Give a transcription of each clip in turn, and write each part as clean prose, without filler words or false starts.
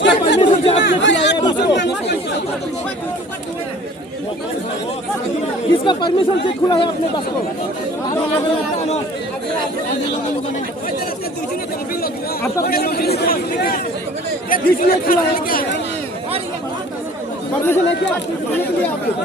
किसका परमिशन से आपने खुलाया बस को? किसका परमिशन से खुला है आपने बस को? आपका किसने खुला है? परमिशन है क्या?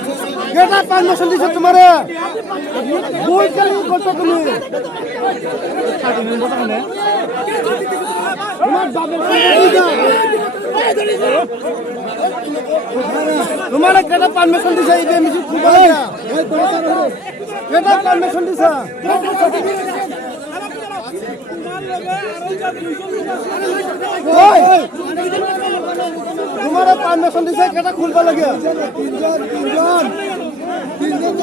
परमिशन दिशा तुम्हारे बोल कर करतो तुम्ही तुम्हाला केटा परमिशन दिशा इथे मी खूप केटा परमिशन दिशा तुम्हारा परमिशन दिशा केटा खुलबा लगे तीनजन